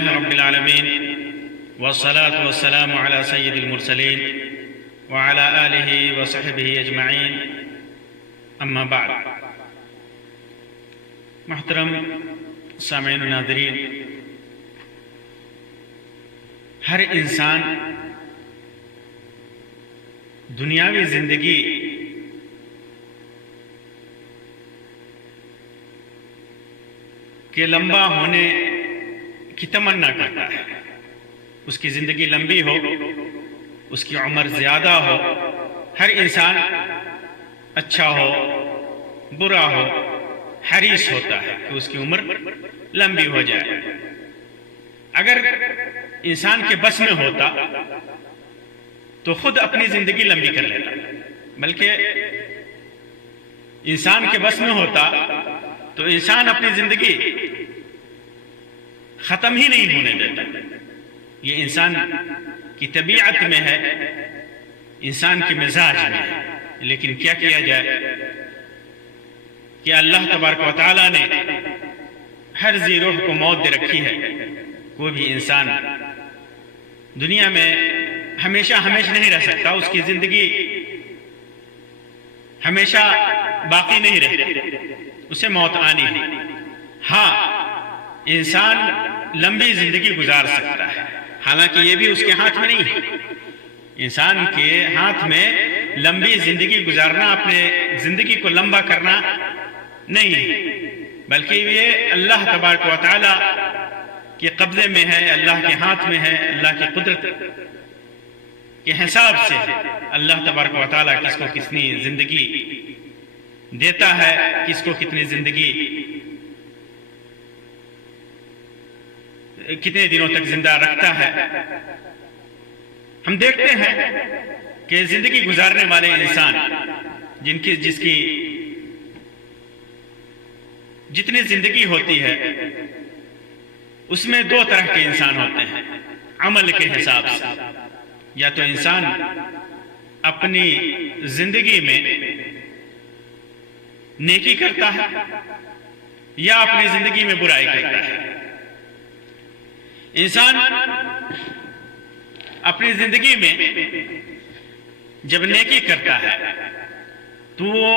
لله رب العالمين والصلاة والسلام على سيد المرسلين وعلى آله وصحبه أجمعين أما بعد. محترم سامعین و ناظرین، ہر انسان دنیاوی زندگی کے لمبا ہونے کی تمنا کرتا ہے. اس کی زندگی لمبی ہو، اس کی عمر زیادہ ہو. ہر انسان اچھا ہو برا ہو حریص ہوتا ہے کہ اس کی عمر لمبی ہو جائے. اگر انسان کے بس میں ہوتا تو خود اپنی زندگی لمبی کر لیتا، بلکہ انسان کے بس میں ہوتا تو انسان اپنی زندگی ختم ہی نہیں ہونے دیتا. یہ انسان کی طبیعت میں ہے، انسان کے مزاج میں ہے. لیکن کیا کیا جائے کہ اللہ تبارک و تعالیٰ نے ہر ذی روح کو موت دے رکھی ہے. کوئی بھی انسان دنیا میں ہمیشہ نہیں رہ سکتا. اس کی زندگی ہمیشہ باقی نہیں رہتی، اسے موت آنی ہے. ہاں، انسان لمبی زندگی گزار سکتا ہے، حالانکہ یہ بھی اس کے ہاتھ میں نہیں ہے. انسان کے ہاتھ میں لمبی زندگی گزارنا، اپنے زندگی کو لمبا کرنا نہیں ہے، بلکہ یہ اللہ تبارک و تعالیٰ کے قبضے میں ہے، اللہ کے ہاتھ میں ہے. اللہ کی قدرت کے حساب سے اللہ تبارک و تعالیٰ کس کو کتنی زندگی دیتا ہے، کس کو کتنی زندگی کتنے دنوں تک زندہ رکھتا ہے. ہم دیکھتے ہیں کہ زندگی گزارنے والے انسان جس کی جتنی زندگی ہوتی ہے اس میں دو طرح کے انسان ہوتے ہیں عمل کے حساب سے. یا تو انسان اپنی زندگی میں نیکی کرتا ہے یا اپنی زندگی میں برائی کرتا ہے. انسان اپنی زندگی میں جب نیکی کرتا ہے تو وہ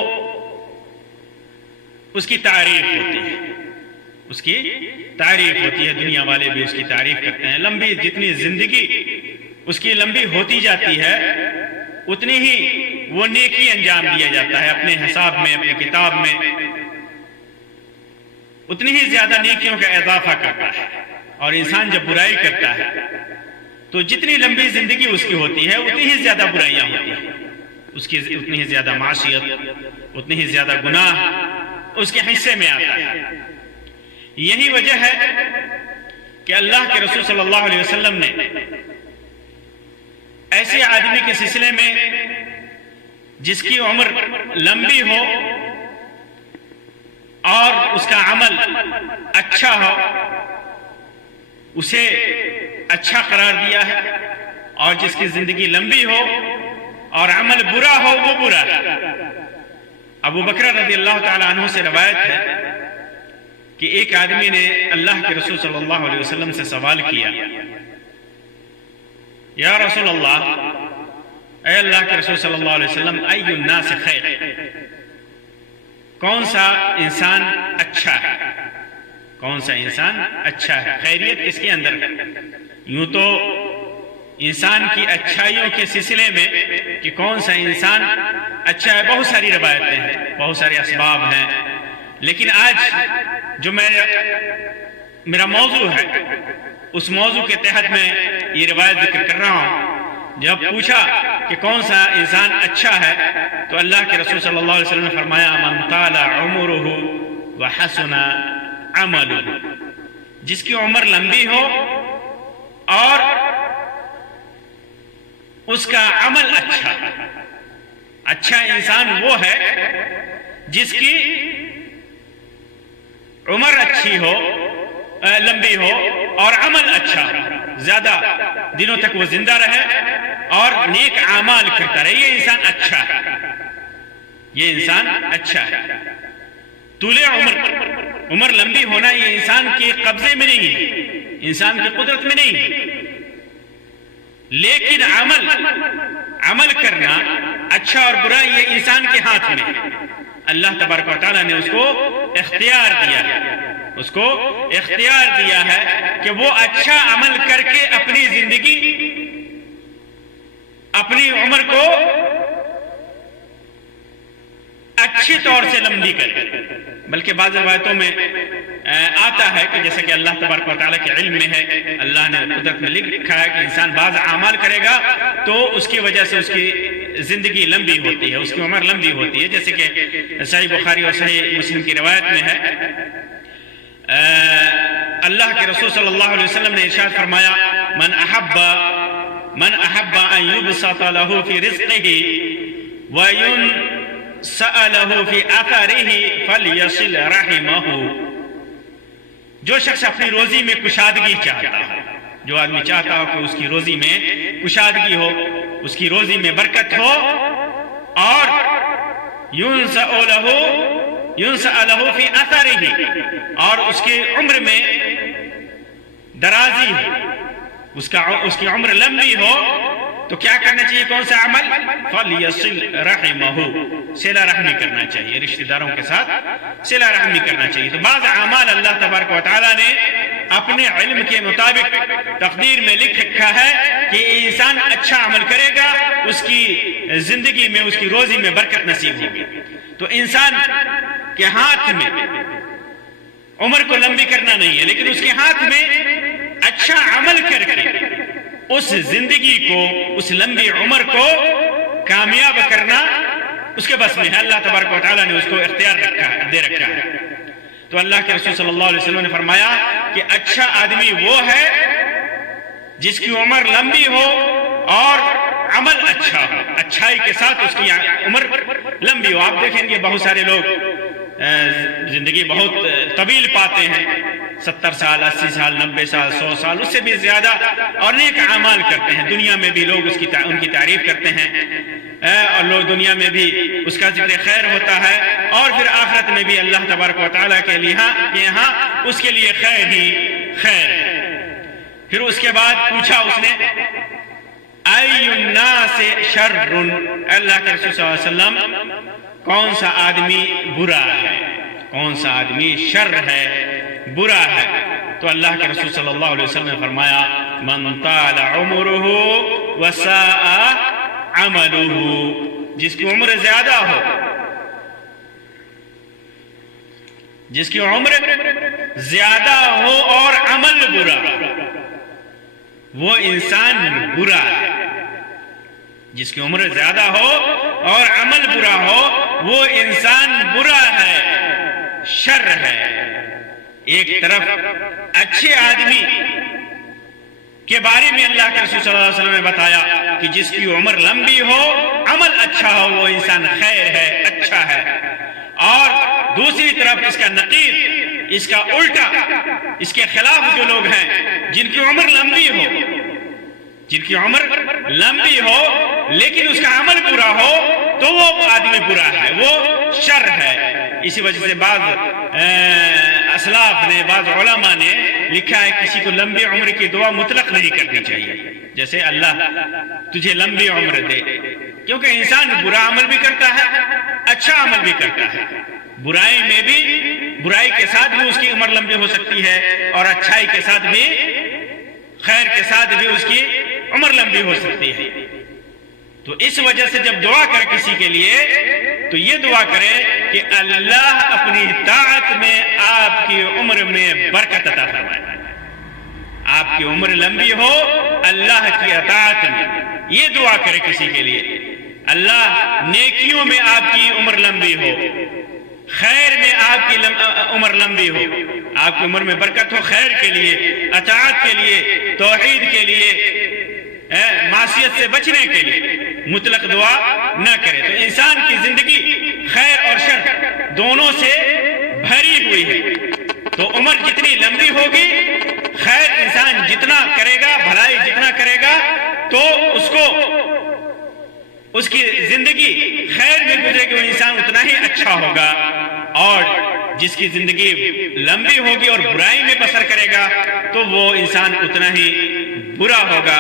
اس کی تعریف ہوتی ہے، اس کی تعریف ہوتی ہے. دنیا والے بھی اس کی تعریف کرتے ہیں. لمبی جتنی زندگی اس کی لمبی ہوتی جاتی ہے اتنی ہی وہ نیکی انجام دیا جاتا ہے اپنے حساب میں، اپنے کتاب میں اتنی ہی زیادہ نیکیوں کا اضافہ کرتا ہے. اور انسان جب برائی کرتا ہے تو جتنی لمبی زندگی اس کی ہوتی ہے اتنی ہی زیادہ برائیاں ہوتی ہیں، اس کی اتنی ہی زیادہ معصیت، اتنی ہی زیادہ گناہ اس کے حصے میں آتا ہے. یہی وجہ ہے کہ اللہ کے رسول صلی اللہ علیہ وسلم نے ایسے آدمی کے سلسلے میں جس کی عمر لمبی ہو اور اس کا عمل اچھا ہو اسے اچھا قرار دیا ہے، اور جس کی زندگی لمبی ہو اور عمل برا ہو وہ برا ہے. ابو بکر رضی اللہ تعالی عنہ سے روایت ہے کہ ایک آدمی نے اللہ کے رسول صلی اللہ علیہ وسلم سے سوال کیا، یا رسول اللہ، اے اللہ کے رسول صلی اللہ علیہ وسلم، ای الناس خیر، کون سا انسان اچھا ہے؟ کون سا انسان اچھا ہے؟ خیریت کس کے اندر ہے؟ یوں تو انسان کی اچھائیوں کے سلسلے میں کہ کون سا انسان اچھا ہے بہت ساری روایتیں ہیں، بہت سارے اسباب ہیں. لیکن آج جو میرا موضوع ہے اس موضوع کے تحت میں یہ روایت ذکر کر رہا ہوں. جب پوچھا کہ کون سا انسان اچھا ہے تو اللہ کے رسول صلی اللہ علیہ وسلم نے فرمایا، من طال عمرہ وحسن عملہ، جس کی عمر لمبی ہو اور اس کا عمل اچھا ہے. اچھا انسان وہ ہے جس کی عمر اچھی ہو، لمبی ہو اور عمل اچھا ہو، زیادہ دنوں تک وہ زندہ رہے اور نیک اعمال کرتا رہے. یہ انسان اچھا ہے، یہ انسان اچھا ہے. طول عمر لمبی ہونا یہ انسان کے قبضے میں نہیں ہے، انسان کی قدرت میں نہیں ہے، لیکن عمل کرنا اچھا اور برا یہ انسان کے ہاتھ میں ہے۔ اللہ تبارک و تعالیٰ نے اس کو اختیار دیا ہے، اس کو اختیار دیا ہے کہ وہ اچھا عمل کر کے اپنی زندگی، اپنی عمر کو اچھی طور سے لمبی کرے۔ بلکہ بعض روایتوں میں آتا ہے کہ جیسے کہ اللہ تبارک و تعالیٰ کے علم میں ہے، اللہ نے قدرت میں لکھا ہے کہ انسان بعض اعمال کرے گا تو اس کی وجہ سے اس کی زندگی لمبی ہوتی ہے، اس کی عمر لمبی ہوتی ہے، جیسے کہ صحیح بخاری اور صحیح مسلم کی روایت میں ہے۔ اللہ کے رسول صلی اللہ علیہ وسلم نے ارشاد فرمایا، من احب ان یبسط له فی رزقه وینسأ له فی اثره فلیصل رحمه۔ جو شخص اپنی روزی میں کشادگی چاہتا ہو، جو آدمی چاہتا ہو کہ اس کی روزی میں کشادگی ہو، اس کی روزی میں برکت ہو، اور ينسأ له فی اثره، اور اس کی عمر میں درازی ہو، اس کی عمر لمبی ہو، تو کیا کرنا چاہیے؟ کون سا عمل؟ فَلْيَصِلْ رَحِمَهُ، صلہ رحمی کرنا چاہیے، رشتہ داروں کے ساتھ صلہ رحمی کرنا چاہیے۔ تو بعض اعمال اللہ تبارک و تعالیٰ نے اپنے علم کے مطابق تقدیر میں لکھ رکھا ہے کہ انسان اچھا عمل کرے گا، اس کی زندگی میں، اس کی روزی میں برکت نصیب ہوگی۔ تو انسان کے ہاتھ میں عمر کو لمبی کرنا نہیں ہے، لیکن اس کے ہاتھ میں اچھا عمل کر کے اس زندگی کو، اس لمبی عمر کو کامیاب کرنا اس کے بس میں ہے۔ اللہ تبارک و تعالیٰ نے اس کو اختیار دے رکھا ہے۔ تو اللہ کے رسول صلی اللہ علیہ وسلم نے فرمایا کہ اچھا آدمی وہ ہے جس کی عمر لمبی ہو اور عمل اچھا ہو، اچھائی کے ساتھ اس کی عمر لمبی ہو۔ آپ دیکھیں گے بہت سارے لوگ زندگی بہت طویل پاتے ہیں، 70 سال، 80 سال، 90 سال، 100 سال، اس سے بھی زیادہ، اور نیک اعمال کرتے ہیں۔ دنیا میں بھی لوگ ان کی تعریف کرتے ہیں، اور لوگ دنیا میں بھی اس کا ذکر خیر ہوتا ہے، اور پھر آخرت میں بھی اللہ تبارک و تعالیٰ کے یہاں اس کے لیے خیر ہی خیر ہے۔ پھر اس کے بعد پوچھا اس نے، اَيُّ النَّاسِ شَرٌّ، اللہ کے رسول صلی اللہ علیہ وسلم کون سا آدمی برا ہے، کون سا آدمی شر ہے، برا ہے؟ تو اللہ کے رسول صلی اللہ علیہ وسلم نے فرمایا، من طال عمره وساء عمله، جس کی عمر زیادہ ہو، جس کی عمر زیادہ ہو اور عمل برا، وہ انسان برا ہے۔ جس کی عمر زیادہ ہو اور عمل برا ہو، وہ انسان برا ہے، شر ہے۔ ایک طرف اچھے آدمی کے بارے میں اللہ کے رسول صلی اللہ علیہ وسلم نے بتایا کہ جس کی عمر لمبی ہو، عمل اچھا ہو، وہ انسان خیر ہے، اچھا ہے۔ اور دوسری طرف اس کا نقیض، اس کا الٹا، اس کے خلاف جو لوگ ہیں، جن کی عمر لمبی ہو، جن کی عمر لمبی ہو لیکن اس کا عمل برا ہو، تو وہ آدمی برا ہے، وہ شر ہے۔ اسی وجہ سے بعض اسلاف نے، بعض علماء نے لکھا ہے کسی کو لمبی عمر کی دعا مطلق نہیں کرنی چاہیے، جیسے اللہ تجھے لمبی عمر دے، کیونکہ انسان برا عمل بھی کرتا ہے، اچھا عمل بھی کرتا ہے۔ برائی میں بھی، برائی کے ساتھ بھی اس کی عمر لمبی ہو سکتی ہے، اور اچھائی کے ساتھ بھی، خیر کے ساتھ بھی اس کی عمر لمبی ہو سکتی ہے۔ تو اس وجہ سے جب دعا کرے کسی کے لیے تو یہ دعا کرے کہ اللہ اپنی طاعت میں آپ کی عمر میں برکت عطا فرمائے، آپ کی عمر لمبی ہو اللہ کی اطاعت میں۔ یہ دعا کرے کسی کے لیے، اللہ نیکیوں میں آپ کی عمر لمبی ہو، خیر میں آپ کی عمر لمبی ہو، آپ کی عمر میں برکت ہو، خیر کے لیے، اطاعت کے لیے، توحید کے لیے، معصیت سے بچنے کے لیے مطلق دعا نہ کرے۔ تو انسان کی زندگی خیر اور شر دونوں سے بھری ہوئی ہے، تو عمر جتنی لمبی ہوگی، خیر انسان جتنا کرے گا، بھلائی جتنا کرے گا، تو اس کو اس کی زندگی خیر میں گزرے گی، وہ انسان اتنا ہی اچھا ہوگا۔ اور جس کی زندگی لمبی ہوگی اور برائی میں بسر کرے گا تو وہ انسان اتنا ہی برا ہوگا۔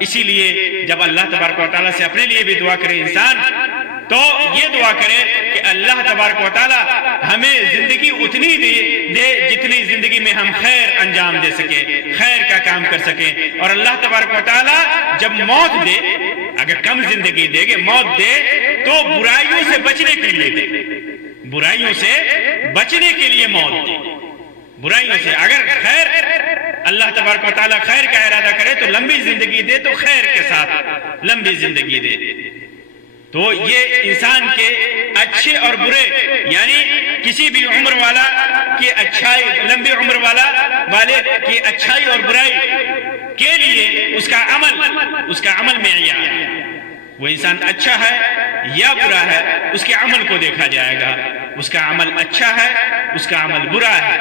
اسی لیے جب اللہ تبارک و تعالیٰ سے اپنے لیے بھی دعا کرے انسان تو یہ دعا کرے کہ اللہ تبارک و تعالیٰ ہمیں زندگی اتنی دے جتنی زندگی میں ہم خیر انجام دے سکیں، خیر کا کام کر سکیں۔ اور اللہ تبارک و تعالیٰ جب موت دے، اگر کم زندگی دے گے، موت دے تو برائیوں سے بچنے کے لیے دے، برائیوں سے بچنے کے لیے موت دے، برائیوں سے۔ اگر خیر اللہ تبارک و تعالیٰ خیر کا ارادہ کرے تو لمبی زندگی دے تو خیر کے ساتھ لمبی زندگی دے۔ تو یہ انسان کے اچھے اور برے، یعنی کسی بھی عمر والا کی اچھائی، لمبی عمر والے کی اچھائی اور برائی کے لیے اس کا عمل معیار ہے۔ وہ انسان اچھا ہے یا برا ہے، اس کے عمل کو دیکھا جائے گا۔ اس کا عمل اچھا ہے، اس کا عمل برا ہے۔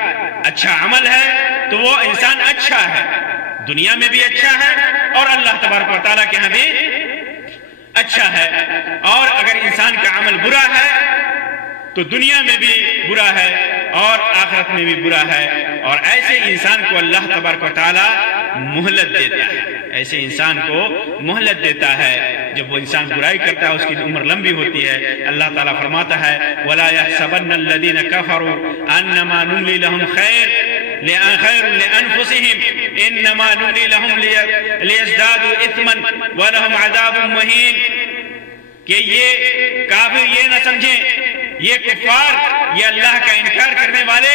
اچھا عمل ہے تو وہ انسان اچھا ہے، دنیا میں بھی اچھا ہے اور اللہ تبارک و تعالیٰ کے ہاں بھی اچھا ہے۔ اور اگر انسان کا عمل برا ہے تو دنیا میں بھی برا ہے اور آخرت میں بھی برا ہے۔ اور ایسے انسان کو اللہ تبارک و تعالیٰ مہلت دیتا ہے، ایسے انسان کو مہلت دیتا ہے۔ جب وہ انسان برائی کرتا ہے اس کی عمر لمبی ہوتی ہے۔ اللہ تعالیٰ فرماتا ہے وَلَا يَحْسَبَنَّ الَّذِينَ كَفَرُوا أَنَّمَا نُمْلِي لَهُمْ خَيْرٌ لِأَنفُسِهِمْ إِنَّمَا نُمْلِي لَهُمْ لِيَزْدَادُوا إِثْمًا وَلَهُمْ عَذَابٌ مُهِينٌ، کہ یہ کافر یہ نہ سمجھیں، یہ کفار، یہ اللہ کا انکار کرنے والے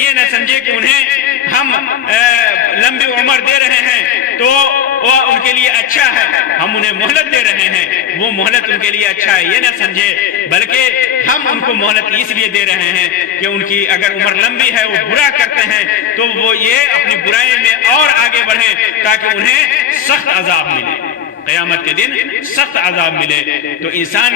یہ نہ سمجھے کہ انہیں ہم لمبی عمر دے رہے ہیں تو وہ ان کے لیے اچھا ہے، ہم انہیں مہلت دے رہے ہیں، وہ مہلت ان کے لیے اچھا ہے، یہ نہ سمجھے، بلکہ ہم ان کو مہلت اس لیے دے رہے ہیں کہ ان کی اگر عمر لمبی ہے، وہ برا کرتے ہیں تو وہ یہ اپنی برائی میں اور آگے بڑھیں تاکہ انہیں سخت عذاب ملے، قیامت کے دن سخت عذاب ملے۔ تو انسان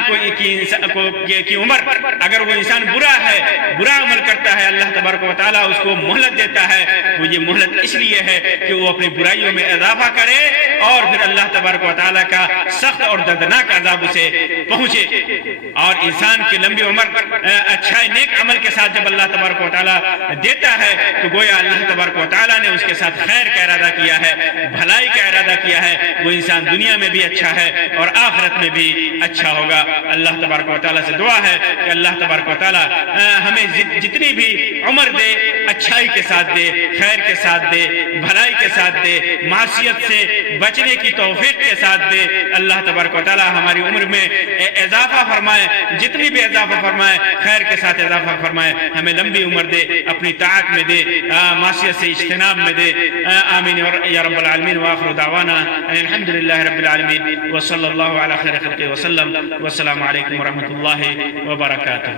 کی عمر اگر وہ انسان برا عمل کرتا ہے، اللہ تبارک و تعالیٰ اس کو مہلت دیتا ہے، وہ یہ مہلت اس لیے ہے کہ وہ اپنی برائیوں میں اضافہ کرے اور پھر اللہ تبارک و تعالیٰ کا سخت اور دردناک عذاب اسے پہنچے۔ اور انسان کی لمبی عمر اچھا نیک عمل کے ساتھ جب اللہ تبارک و تعالیٰ دیتا ہے تو گویا اللہ تبارک و تعالیٰ نے اس کے ساتھ خیر کا ارادہ کیا ہے، بھلائی کا ارادہ کیا ہے۔ وہ انسان دنیا میں بھی اچھا ہے اور آخرت میں بھی اچھا ہوگا۔ اللہ تبارک و تعالیٰ سے دعا ہے کہ اللہ تبارک و تعالیٰ ہمیں جتنی بھی عمر دے اچھائی کے ساتھ دے، خیر کے ساتھ دے، بھلائی کے ساتھ دے، معصیت سے بچنے کی توفیق کے ساتھ دے۔ اللہ تبارک و تعالیٰ ہماری عمر میں اضافہ فرمائے، جتنی بھی اضافہ فرمائے خیر کے ساتھ اضافہ فرمائے، ہمیں لمبی عمر دے، اپنی طاعت میں دے، معصیت سے اجتناب میں دے۔ آمین یا رب العالمین۔ وآخر دعوانا الحمدللہ رب العالمین وصلی اللہ علی خیر خلقہ وسلم۔ والسلام علیکم ورحمۃ اللہ وبرکاتہ۔